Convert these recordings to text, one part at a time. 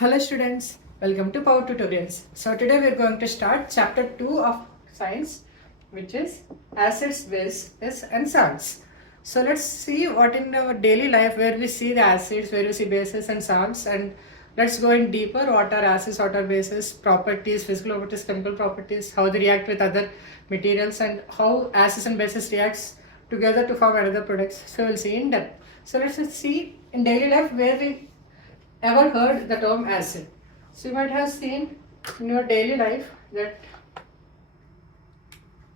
Hello students, welcome to Power Tutorials. So today we are going to start chapter 2 of science, which is acids, bases and salts. So let's see what in our daily life where we see the acids, where we see bases and salts, and let's go in deeper what are acids, what are bases, properties, physical properties, chemical properties, how they react with other materials and how acids and bases reacts together to form another products. So we'll see in depth. So let's just see in daily life where we ever heard the term acid. So you might have seen in your daily life that,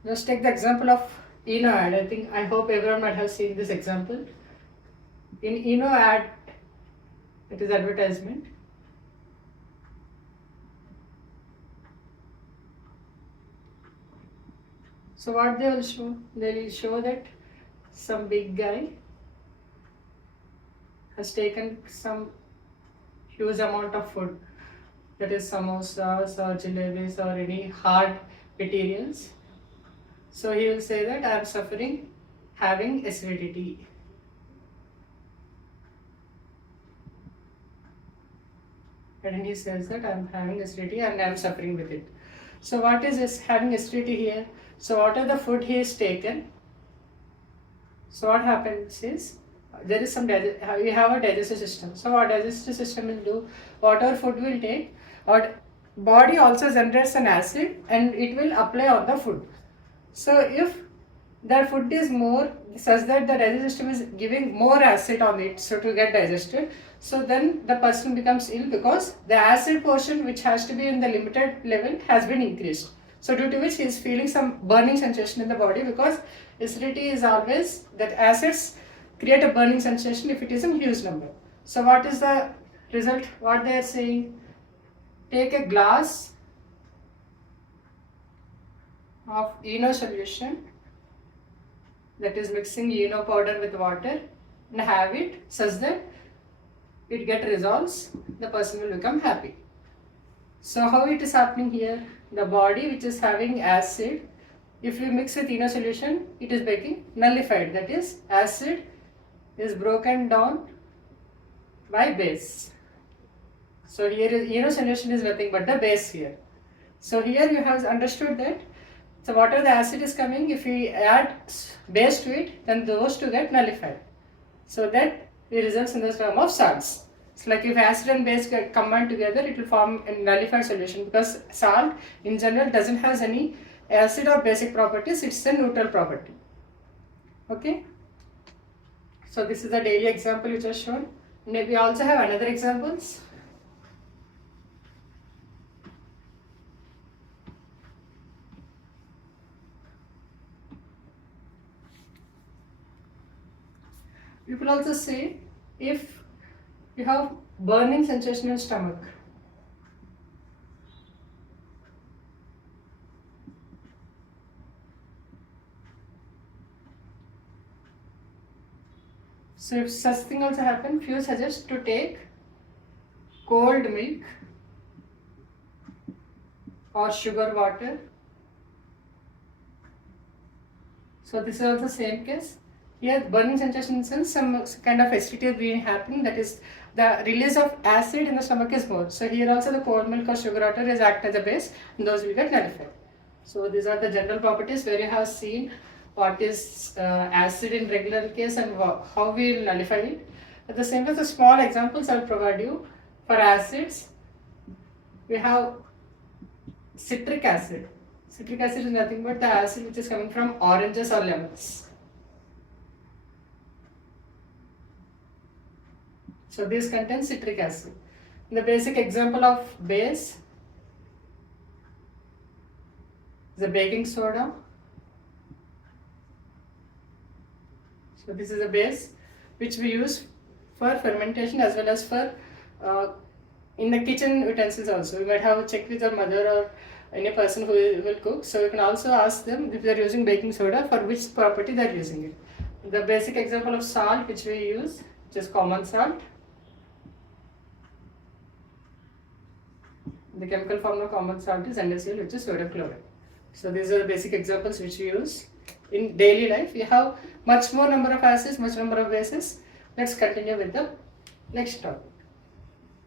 just take the example of Eno ad. I hope everyone might have seen this example. In Eno ad, it is advertisement. So what they will show? They will show that some big guy has taken some huge amount of food, that is samosas or jalebis or any hard materials. So he will say that I am suffering, having acidity. And then he says that I am having acidity and I am suffering with it. So what is this having acidity here? So what are the food he has taken? So what happens is, there is some we have a digestive system. So what digestive system will do, whatever food will take, our body also generates an acid and it will apply on the food. So if the food is more such that the digestive system is giving more acid on it, so to get digested, so then the person becomes ill because the acid portion which has to be in the limited level has been increased. So due to which he is feeling some burning sensation in the body, because acidity is always that acids create a burning sensation if it is in huge number. So what is the result? What they are saying? Take a glass of Eno solution, that is mixing Eno powder with water, and have it such that it get resolves, the person will become happy. So how it is happening here? The body which is having acid, if you mix with Eno solution, it is becoming nullified, that is acid is broken down by base. So here is Eno solution is nothing but the base here. So here you have understood that, so whatever the acid is coming, if we add base to it, then those two get nullified. So that it results in the form of salts. So like if acid and base get combined together, it will form a nullified solution, because salt in general doesn't have any acid or basic properties, it's a neutral property. Okay. So this is the daily example which was shown. Maybe we also have another examples. You could also say if you have burning sensation in stomach. So if such thing also happen, few suggest to take cold milk or sugar water. So this is also same case. Here burning sensation in sense some kind of acidity being happening, that is the release of acid in the stomach is more. So here also the cold milk or sugar water is act as a base and those will get nullified. So these are the general properties where you have seen what is acid in regular case and how we will nullify it. At the same time, the small examples I will provide you. For acids, we have citric acid. Citric acid is nothing but the acid which is coming from oranges or lemons. So this contains citric acid. The basic example of base, the baking soda. So this is a base which we use for fermentation as well as for in the kitchen utensils also. You might have checked with your mother or any person who will cook. So you can also ask them if they are using baking soda, for which property they are using it. The basic example of salt which we use, which is common salt. The chemical form of common salt is NaCl, which is sodium chloride. So these are the basic examples which we use in daily life. We have much more number of acids, much number of bases. Let's continue with the next topic.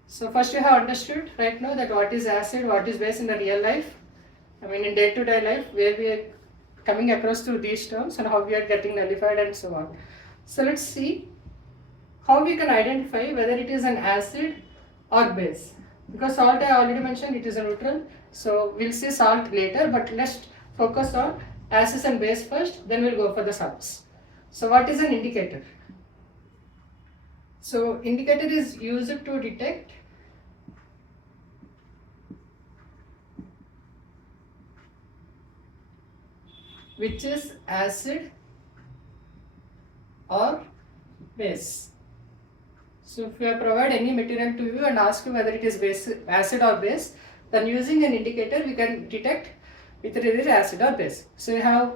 So first you have understood right now that what is acid, what is base in the real life. I mean in day-to-day life where we are coming across through these terms and how we are getting nullified and so on. So let's see how we can identify whether it is an acid or base. Because salt I already mentioned it is a neutral. So we'll see salt later, but let's focus on acids and base first, then we'll go for the salts. So what is an indicator? So indicator is used to detect which is acid or base. So if we provide any material to you and ask you whether it is base, acid or base, then using an indicator we can detect whether it is acid or base. So we have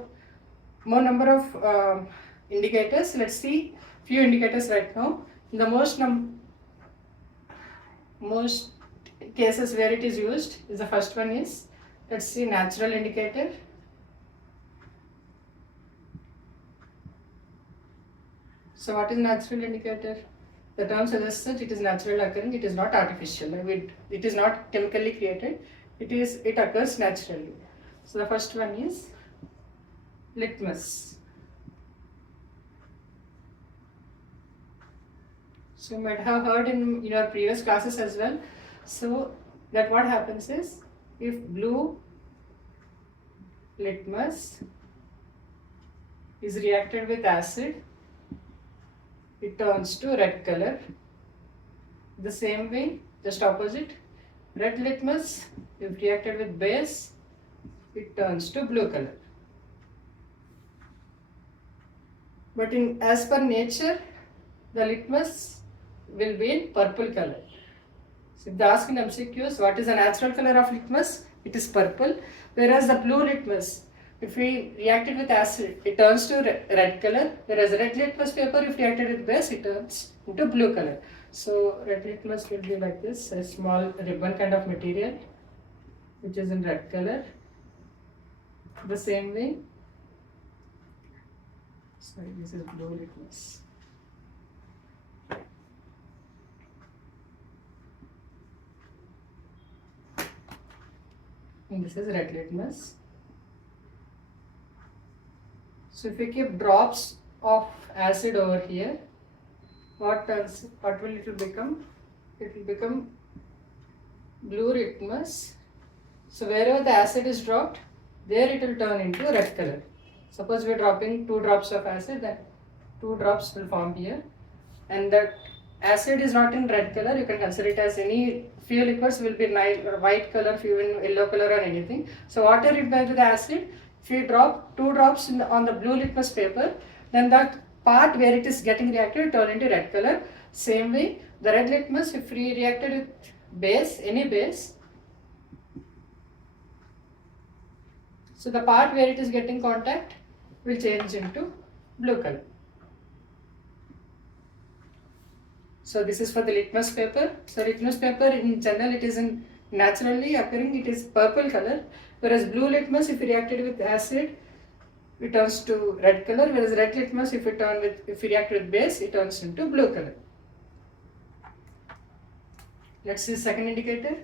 more number of indicators. Let's see few indicators right now. The most cases where it is used is the first one is, let's see, natural indicator. So what is natural indicator? The term suggests that it is natural occurring, it is not artificial. It is not chemically created. It occurs naturally. So the first one is litmus. So you might have heard in your previous classes as well. So that what happens is, if blue litmus is reacted with acid, it turns to red color. The same way, just opposite, red litmus, if reacted with base, it turns to blue color. But as per nature, the litmus will be in purple color. So if they ask in MCQs what is the natural color of litmus, it is purple. Whereas the blue litmus, if we react it with acid, it turns to red color. Whereas red litmus paper, if reacted with base, it turns into blue color. So red litmus will be like this, a small ribbon kind of material, which is in red color. The same way, sorry, this is blue litmus. And this is red litmus. So if we keep drops of acid over here, what will it become? It will become blue litmus. So wherever the acid is dropped, there it will turn into red color. Suppose we are dropping 2 drops of acid, then 2 drops will form here. And that acid is not in red color, you can consider it as any few liquids will be white color, few in yellow color or anything. So water replies with the acid. If you drop 2 drops on the blue litmus paper, then that part where it is getting reacted turn into red color. Same way, the red litmus, if we reacted with base, any base, so the part where it is getting contact will change into blue color. So this is for the litmus paper. So litmus paper in general, it is naturally occurring, it is purple color. Whereas blue litmus, if reacted with acid, it turns to red color. Whereas red litmus, if react with base, it turns into blue color. Let's see the second indicator.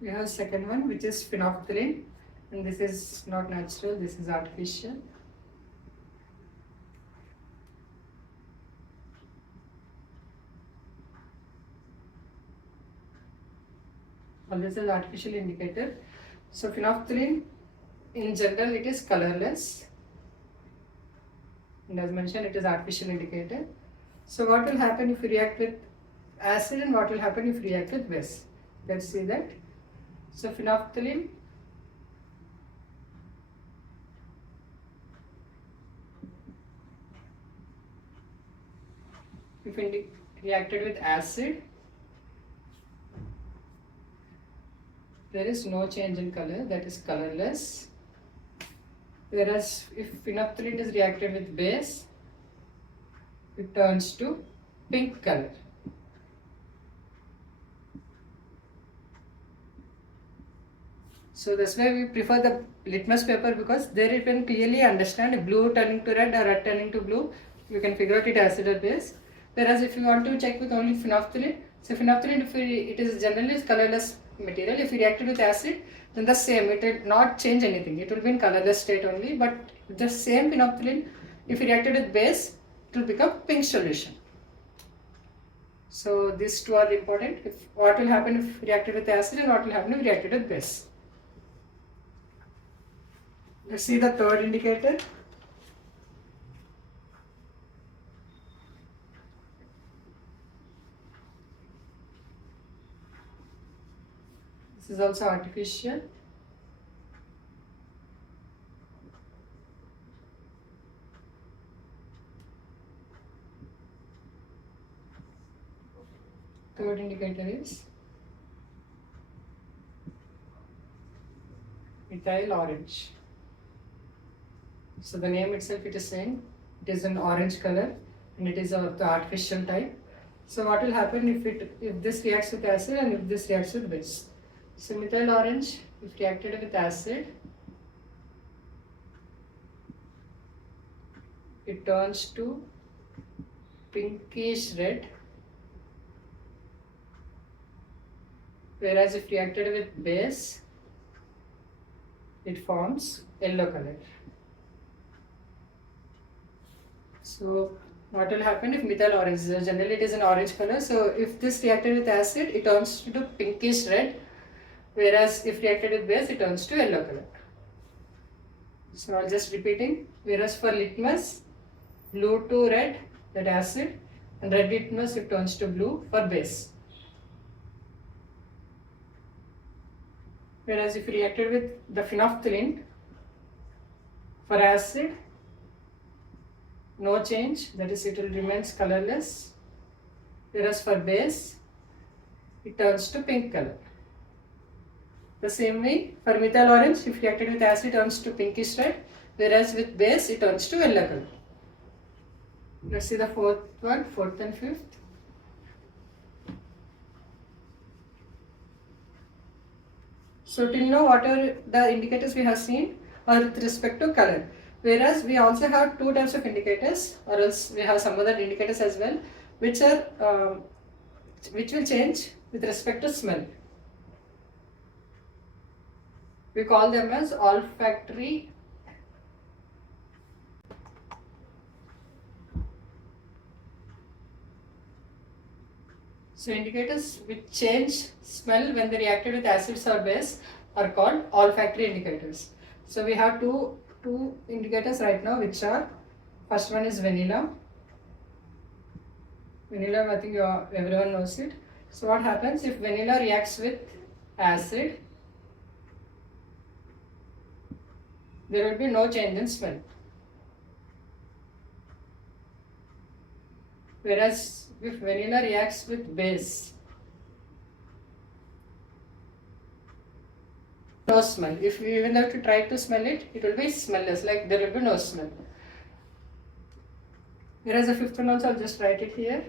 We have second one, which is phenolphthalein, and this is not natural, this is artificial. Well, this is artificial indicator. So phenolphthalein, in general, it is colorless, and as mentioned, it is artificial indicator. So what will happen if we react with acid, and what will happen if we react with base? Let's see that. So phenolphthalein, if reacted with acid, there is no change in color, that is colorless. Whereas if phenolphthalein is reacted with base, it turns to pink color. So that's why we prefer the litmus paper, because there you can clearly understand blue turning to red or red turning to blue. You can figure out it acid or base. Whereas if you want to check with only phenolphthalein, so phenolphthalein, if it is generally colorless material, if you react it with acid, then the same, it will not change anything. It will be in colorless state only, but the same phenolphthalein, if you react it with base, it will become pink solution. So these two are important. What will happen if reacted with acid and what will happen if reacted with base. Let's see the third indicator. This is also artificial. Third indicator is methyl orange. So the name itself, it is saying it is an orange color and it is of the artificial type. So what will happen if this reacts with acid and if this reacts with base? So methyl orange, if reacted with acid, it turns to pinkish red, whereas if reacted with base, it forms yellow color. So what will happen if methyl orange, generally it is an orange color, so if this reacted with acid, it turns to pinkish red, whereas if reacted with base, it turns to yellow color. So I'll just repeating, whereas for litmus, blue to red, that acid, and red litmus, it turns to blue for base. Whereas if reacted with the phenolphthalein, for acid, no change, that is, it will remains colorless, whereas for base, it turns to pink color. The same way for methyl orange, if reacted with acid, it turns to pinkish red, whereas with base, it turns to yellow color. Let's see the fourth and fifth. So till now, what are the indicators we have seen are with respect to color. Whereas we also have two types of indicators, or else we have some other indicators as well, which will change with respect to smell. We call them as olfactory So indicators which change smell when they reacted with acids or base are called olfactory indicators. So we have two indicators right now, which are, first one is vanilla. Vanilla, I think everyone knows it. So what happens if vanilla reacts with acid? There will be no change in smell. Whereas if vanilla reacts with base, no smell. If we even have to try to smell it, it will be smellless, like there will be no smell. Whereas the fifth one also, I'll just write it here.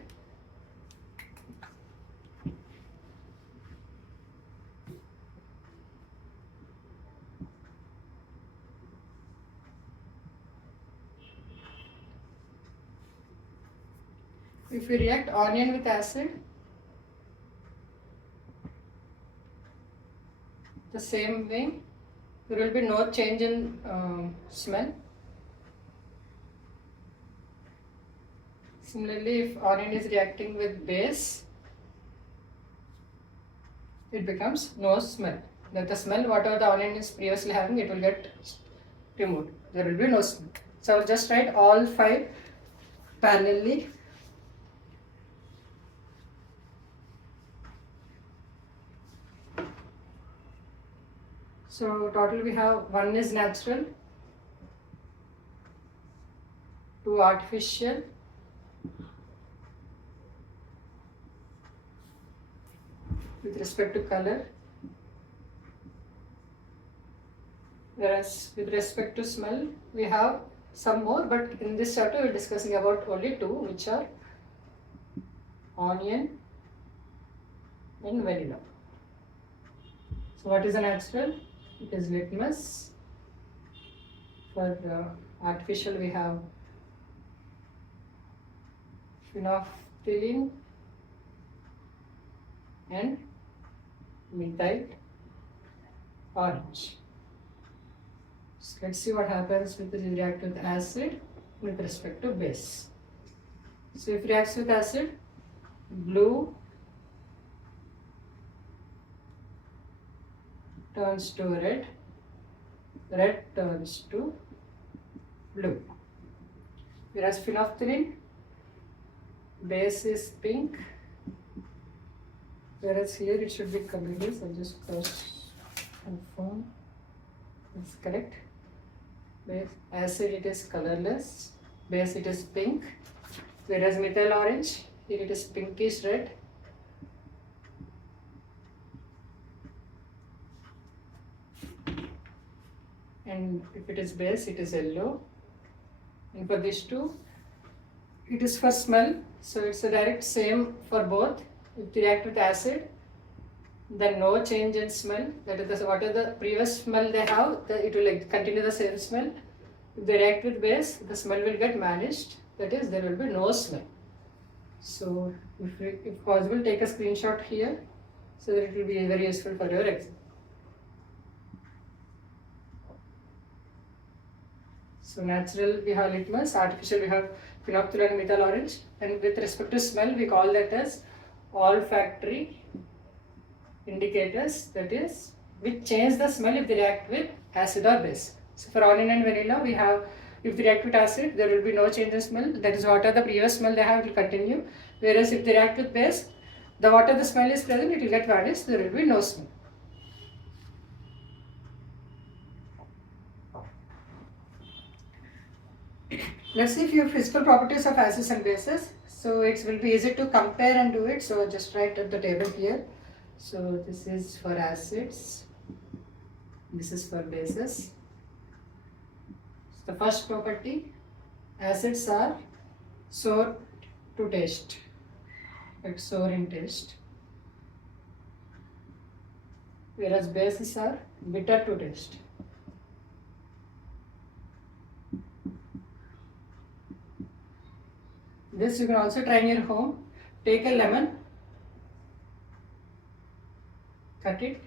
If we react onion with acid, the same way, there will be no change in smell. Similarly, if onion is reacting with base, it becomes no smell. That the smell, whatever the onion is previously having, it will get removed. There will be no smell. So I will just write all 5 parallelly. So total we have 1 is natural, 2 artificial, with respect to color, Whereas with respect to smell, we have some more, but in this chapter we are discussing about only two, which are onion and vanilla. So what is a natural? It is litmus. For artificial, we have phenolphthalein and methyl orange. So let's see what happens with the react with acid with respect to base. So if it reacts with acid, blue turns to red, red turns to blue. Whereas phenolphthalein, base is pink, whereas here it should be completely, so just cross confirm it's correct. Base acid, it is colorless, base it is pink, whereas methyl orange, here it is pinkish red, and if it is base it is yellow. And for these two, it is for smell, so it's a direct same for both. If they react with acid, then no change in smell, that is whatever the previous smell they have, it will continue the same smell. If they react with base, the smell will get vanished, that is there will be no smell. So if possible, take a screenshot here so that it will be very useful for your exam. So natural we have litmus, artificial we have phenolphthalein and methyl orange, and with respect to smell we call that as olfactory indicators, that is which change the smell if they react with acid or base. So for onion and vanilla, we have if they react with acid, there will be no change in smell, that is whatever the previous smell they have will continue, whereas if they react with base, the whatever the smell is present, it will get vanished, there will be no smell. Let's see a few physical properties of acids and bases. So it will be easy to compare and do it, so just write at the table here. So this is for acids, this is for bases. The first property, acids are sour to taste, like sour in taste, whereas bases are bitter to taste. This you can also try in your home. Take a lemon, cut it.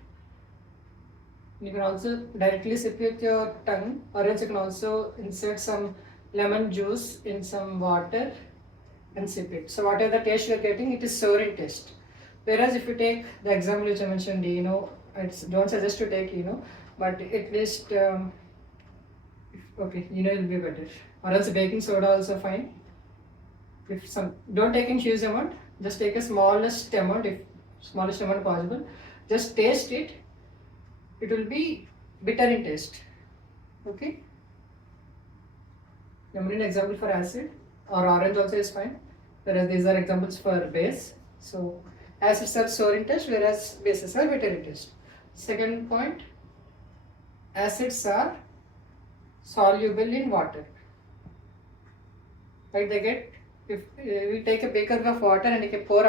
You can also directly sip with your tongue, or else you can also insert some lemon juice in some water and sip it. So whatever the taste you are getting, it is sour in taste. Whereas if you take the example which I mentioned, don't suggest to take but at least okay, will be better. Or else baking soda also fine. If don't take in huge amount, just take a smallest amount, if smallest amount possible. Just taste it. It will be bitter in taste. Okay. I'm an example for acid, or orange also is fine. Whereas these are examples for base. So acids are sour in taste, whereas bases are bitter in taste. Second point, acids are soluble in water. Right? They get, if we take a beaker of water and you can pour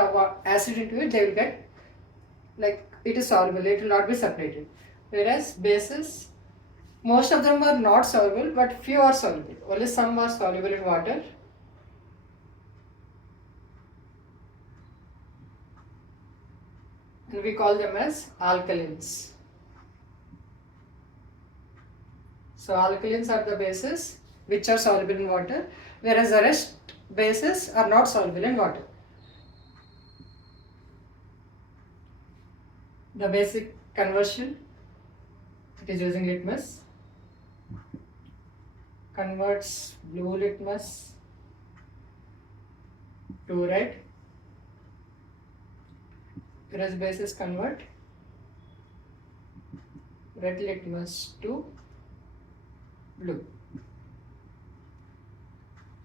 acid into it, they will get like it is soluble. It will not be separated. Whereas bases, most of them are not soluble, but few are soluble. Only some are soluble in water. And we call them as alkalins. So alkalins are the bases which are soluble in water, whereas the rest bases are not soluble in water. The basic conversion, it is using litmus, converts blue litmus to red, whereas bases convert red litmus to blue.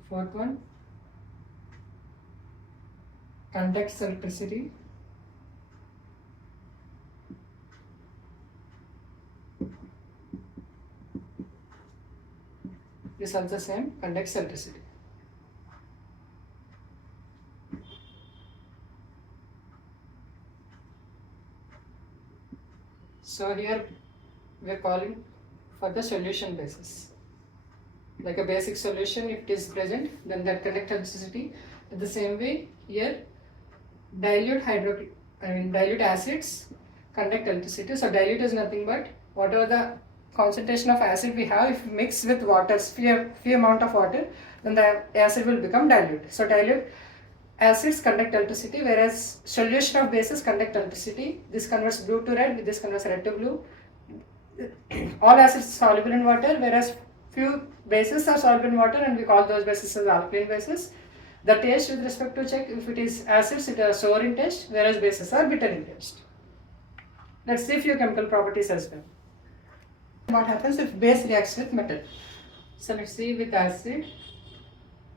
Fourth one, conducts electricity. This also same, conducts electricity. So here we are calling for the solution basis. Like a basic solution, if it is present, then that conduct electricity. In the same way, here dilute acids conduct electricity. So dilute is nothing but whatever the concentration of acid we have, if mixed with water, few amount of water, then the acid will become dilute. So dilute acids conduct electricity, whereas solution of bases conduct electricity. This converts blue to red, this converts red to blue. All acids soluble in water, whereas few bases are soluble in water, and we call those bases as alkaline bases. The taste with respect to check, if it is acids, it is sour in taste, whereas bases are bitter in taste. Let's see few chemical properties as well. What happens if base reacts with metal? So let's see with acid.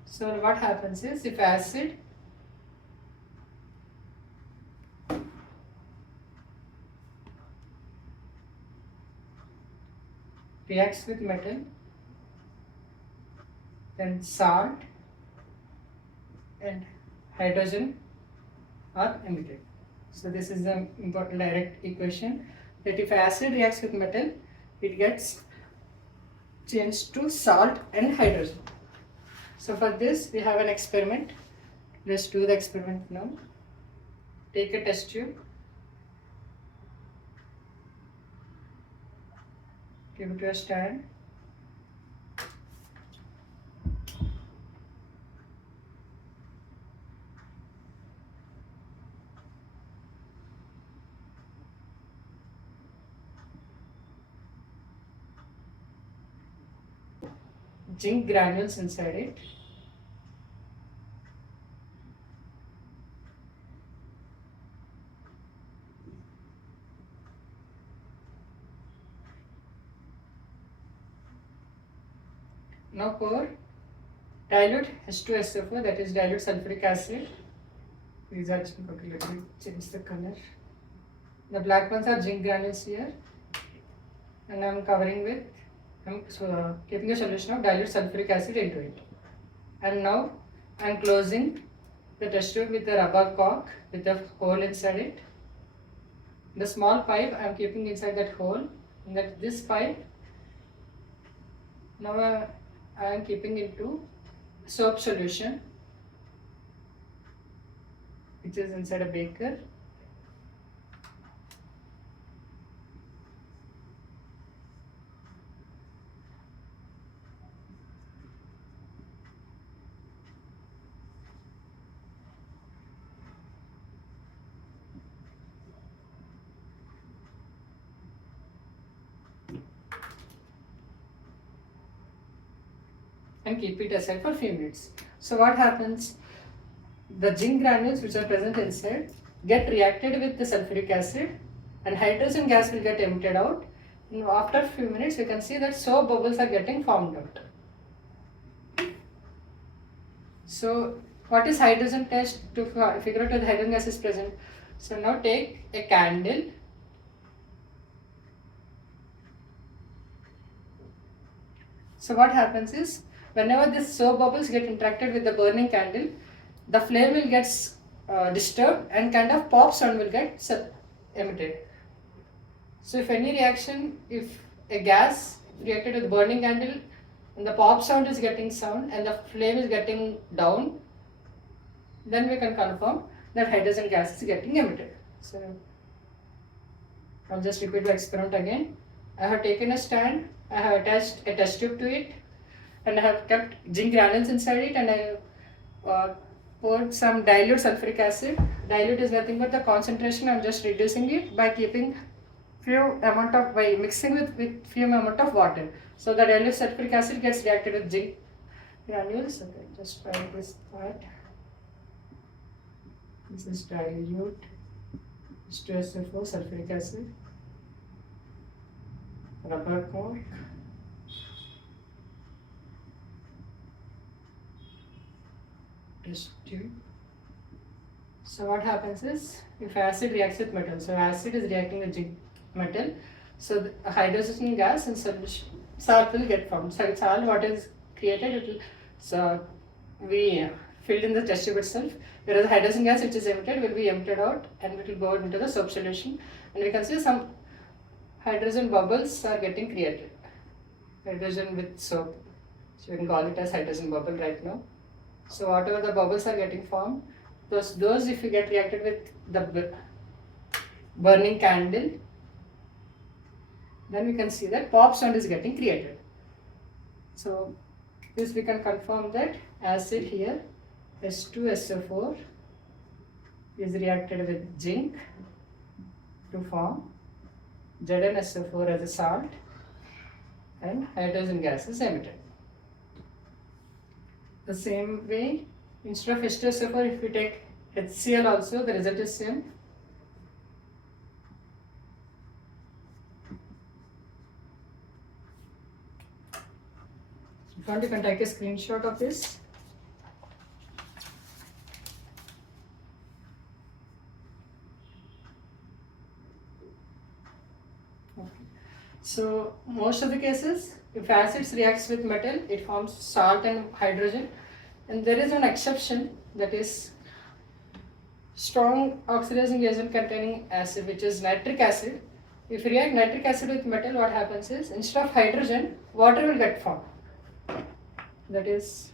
So what happens is, if acid reacts with metal, then salt and hydrogen are emitted. So this is the important direct equation, that if acid reacts with metal, it gets changed to salt and hydrogen. So for this we have an experiment. Let's do the experiment now. Take a test tube, give it to a stand, zinc granules inside it. Now pour dilute H2SO4, that is dilute sulfuric acid. These are, okay, let me change the color. The black ones are zinc granules here, and I am covering with, keeping a solution of dilute sulfuric acid into it. And now I am closing the test tube with a rubber cork with a hole inside it. The small pipe I am keeping inside that hole, and that this pipe now I am keeping into soap solution, which is inside a beaker. And keep it aside for a few minutes. So what happens? The zinc granules which are present inside get reacted with the sulfuric acid, and hydrogen gas will get emitted out. And after a few minutes, we can see that soap bubbles are getting formed out. So what is hydrogen test? To figure out if the hydrogen gas is present. So now take a candle. So what happens is, whenever these soap bubbles get interacted with the burning candle, the flame will get disturbed and kind of pop sound will get emitted. So if any reaction, if a gas reacted with burning candle and the pop sound is getting sound and the flame is getting down, then we can confirm that hydrogen gas is getting emitted. So I'll just repeat the experiment again. I have taken a stand, I have attached a test tube to it, and I have kept zinc granules inside it, and I poured some dilute sulfuric acid. Dilute is nothing but the concentration. I am just reducing it by keeping by mixing with few amount of water. So the dilute sulfuric acid gets reacted with zinc granules. Okay, just try this part. This is dilute H2SO4 sulfuric acid, rubber cork, test tube. So what happens is, if acid reacts with metal, so acid is reacting with zinc metal, so the hydrogen gas and solution salt will get formed. So salt, what is created, it will be filled in the test tube itself, whereas hydrogen gas which is emitted will be emptied out and it will go into the soap solution, and we can see some hydrogen bubbles are getting created. Hydrogen with soap, so we can call it as hydrogen bubble right now. So whatever the bubbles are getting formed, those if you get reacted with the burning candle, then we can see that pop sound is getting created. So this we can confirm that acid here H2SO4 is reacted with zinc to form ZnSO4 as a salt, and hydrogen gas is emitted. The same way, instead of H2SO4, if we take HCl also, the result is same. If you want, you can take a screenshot of this. So most of the cases, if acids reacts with metal, it forms salt and hydrogen, and there is an exception, that is strong oxidizing agent containing acid, which is nitric acid. If you react nitric acid with metal, what happens is, instead of hydrogen, water will get formed. That is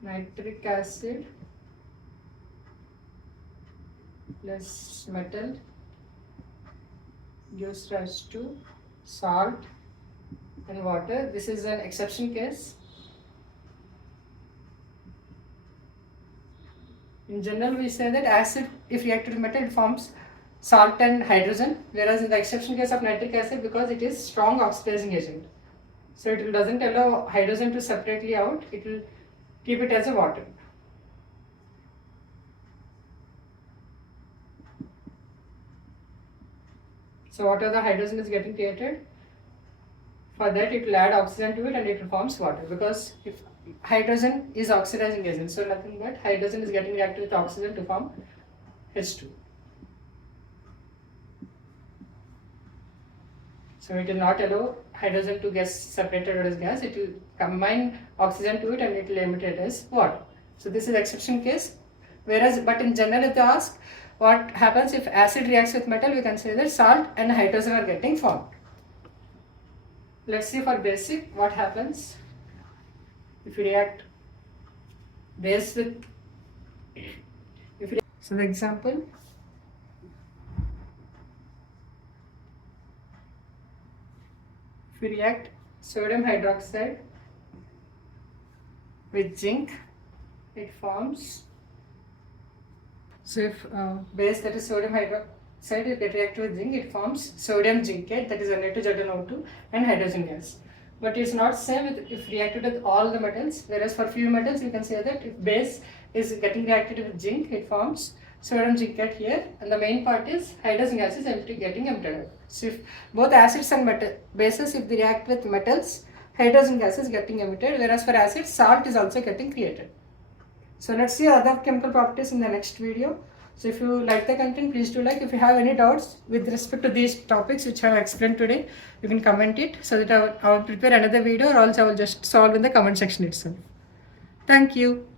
nitric acid plus metal gives rise to salt and water. This is an exception case. In general, we say that acid, if reacted with metal, it forms salt and hydrogen, whereas in the exception case of nitric acid, because it is strong oxidizing agent, so it doesn't allow hydrogen to separately out, it will keep it as a water. So whatever the hydrogen is getting created, for that it will add oxygen to it and it forms water, because if hydrogen is oxidizing agent, so nothing but hydrogen is getting reacted with oxygen to form H2. So it will not allow hydrogen to get separated as gas, it will combine oxygen to it and it will emit it as water. So this is exception case. Whereas, but in general, if they ask what happens if acid reacts with metal, we can say that salt and hydrogen are getting formed. Let's see for basic what happens if we react base with, so the example, if we react sodium hydroxide with zinc, it forms, so if base, that is sodium hydroxide, if it reacts with zinc, it forms sodium zincate, that is Na2ZnO2 and hydrogen gas. But it's not same with if reacted with all the metals, whereas for few metals you can say that if base is getting reacted with zinc, it forms sodium zincate here, and the main part is hydrogen gas is getting emptied out. So if both acids and bases, if they react with metals, hydrogen gas is getting emitted, whereas for acids, salt is also getting created. So let's see other chemical properties in the next video. So if you like the content, please do like. If you have any doubts with respect to these topics which I have explained today, you can comment it, so that I will prepare another video, or else I will just solve in the comment section itself. Thank you.